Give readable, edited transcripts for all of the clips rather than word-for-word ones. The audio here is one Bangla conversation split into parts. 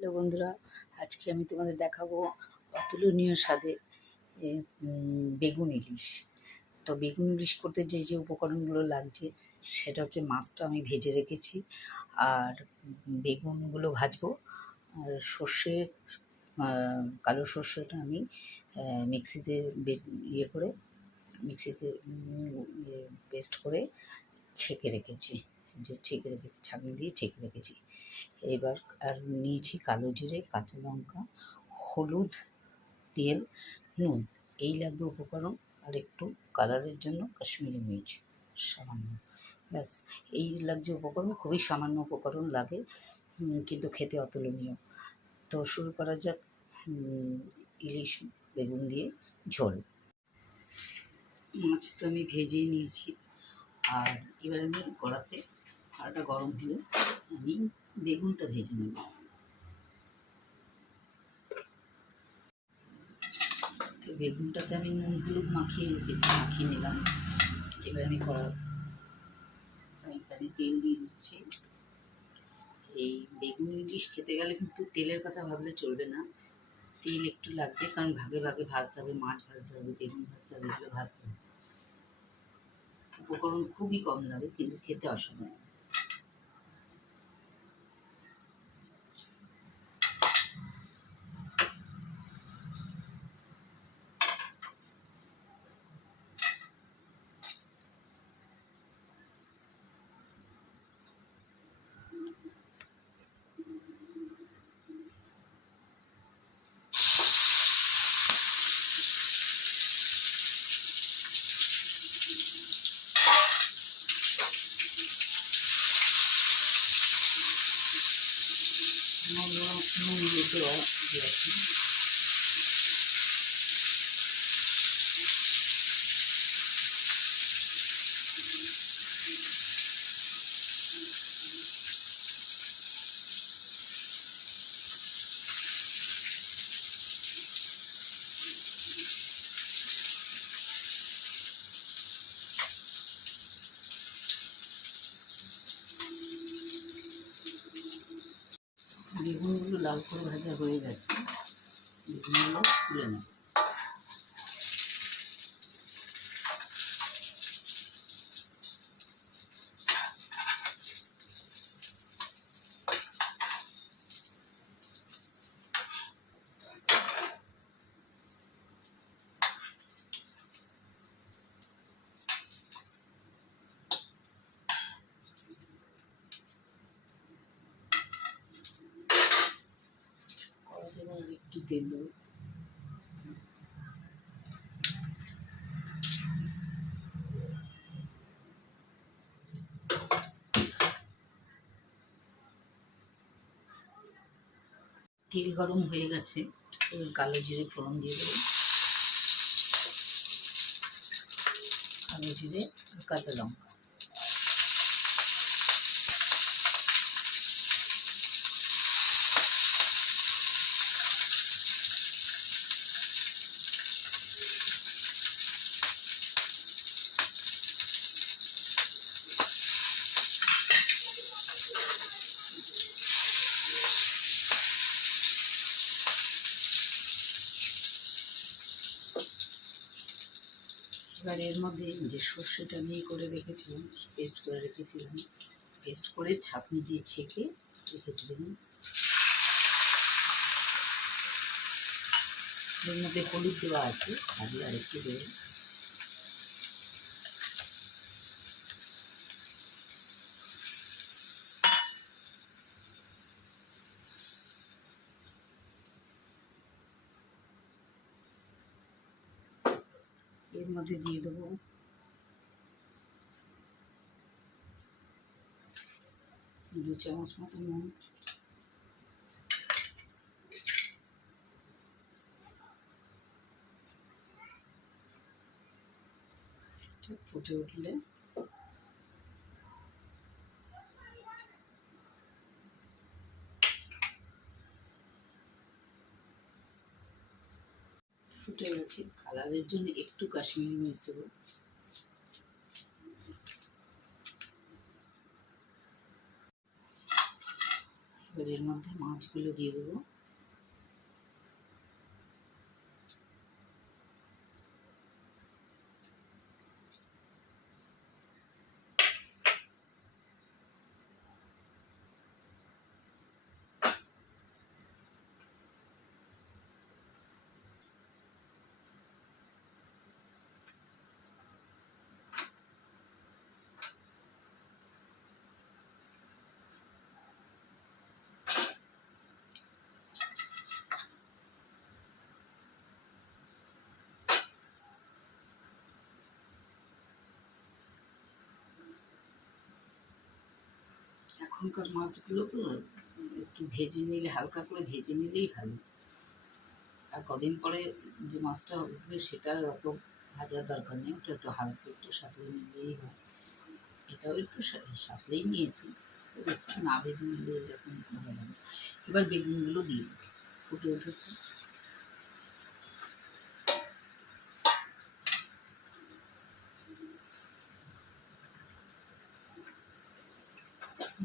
হ্যালো বন্ধুরা, আজকে আমি তোমাদের দেখাবো অতুলনীয় স্বাদে বেগুন ইলিশ। তো বেগুন ইলিশ করতে যে যে উপকরণগুলো লাগছে সেটা হচ্ছে মাছটা আমি ভেজে রেখেছি, আর বেগুনগুলো ভাজবো, আর সর্ষে কালো সর্ষেটা আমি মিক্সিতে করে মিক্সিতে পেস্ট করে ছেঁকে রেখেছি, ছাঁকনি দিয়ে ছেঁকে রেখেছি। এবার আর নিয়েছি কালো জিরে, কাঁচা লঙ্কা, হলুদ, তেল, নুন, এই লাগবে উপকরণ। আর একটু কালারের জন্য কাশ্মীরি মির্চ সামান্য, ব্যাস এই লাগছে উপকরণ। খুবই সামান্য উপকরণ লাগে, কিন্তু খেতে অতুলনীয়। তো শুরু করা যাক ইলিশ বেগুন দিয়ে ঝোল। মাছ তো আমি ভেজেই নিয়েছি, আর এবার আমি কড়াতে কড়াটা গরম হলে আমি বেগুনটা ভেজে নেব। তো বেগুনটাতে আমি নুন হলুদ মাখিয়ে নিলাম। এবার আমি প্যানে তেল দিয়ে দিচ্ছি। এই বেগুন ইলিশ খেতে গেলে কিন্তু তেলের কথা ভাবলে চলবে না, তেল একটু লাগবে, কারণ ভাগে ভাগে ভাজতে হবে, মাছ ভাজতে হবে, বেগুন ভাজতে হবে, এগুলো ভাজতে হবে। উপকরণ খুবই কম লাগে, কিন্তু খেতে অসাধারণ। নুন দিয়েছি। বেগুনগুলো লাল করে ভাজা হয়ে গেছে, বেগুনগুলো তুলে নেব। একটু তেল দেবো। তেল গরম হয়ে গেছে, এবার কালো জিরে ফোড়ন দিয়ে দেবো। কালো জিরে আর কাঁচা লঙ্কা, এবার এর মধ্যে যে সর্ষেটা আমি পেস্ট করে রেখেছিলাম, পেস্ট করে ছাঁকনি দিয়ে ছেঁকে রেখেছিলাম, এর মধ্যে হলুদ দেওয়া আছে, থাকলে আরেকটু দেবো। এর মধ্যে দিয়ে দেবো 2 চামচ মতো নুন, ফুটে উঠলে ফুটে গেছে, কালারের জন্য একটু কাশ্মীরি মির্চ দেবো। এবার এর মধ্যে মাছগুলো দিয়ে দেবো। এখনকার মাছগুলো তো একটু ভেজে নিলে, হালকা করে ভেজে নিলেই ভালো। আর কদিন পরে যে মাছটা উঠবে সেটার অত ভাজার দরকার নেই, ওটা একটু হালকা একটু সাঁতলে নিলেই হয়। এটাও একটু সাঁতলেই নিয়েছি, একটু না ভেজে নিলে এরকম ভালো লাগে। এবার বেগুনগুলো দিয়ে দেবো, ফুটে উঠেছে।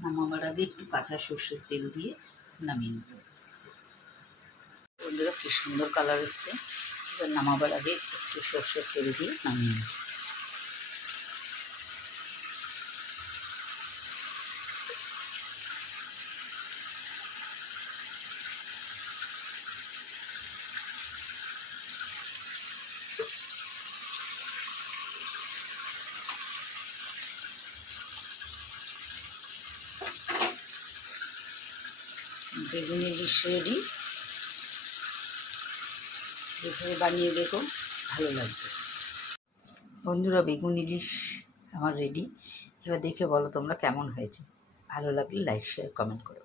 নামাবার আগে একটু কাঁচা সর্ষের তেল দিয়ে নামিয়ে নেব। বন্ধুরা কি সুন্দর কালার এসছে। এবার নামাবার আগে একটু সর্ষের তেল দিয়ে নামিয়ে নেব। বেগুন ইলিশ রেডি। এভাবে বানিয়ে দেখো, ভালো লাগবে। বন্ধুরা বেগুন ইলিশ আমার রেডি। এবার দেখে বলো তোমরা কেমন হয়েছে। ভালো লাগলে লাইক শেয়ার কমেন্ট করো।